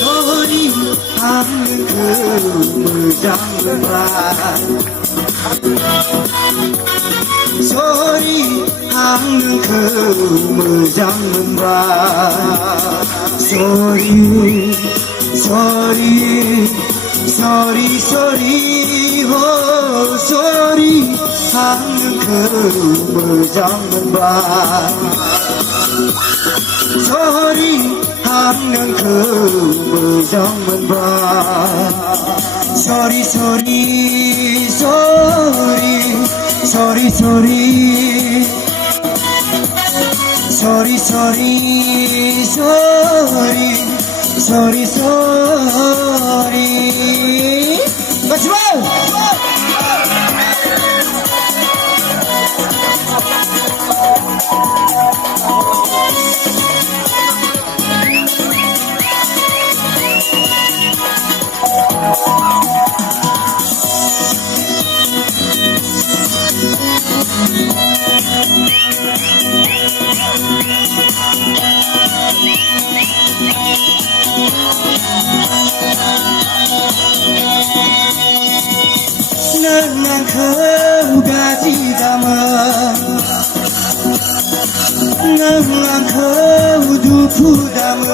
소리하는 그 무장은 봐 소리하는 그 무장은 봐 소리 호 소리하는 그 무장은 봐 소리하는 그 무장은 봐 소리 마지막 난 그 가지 담아 난 그 두푸 담아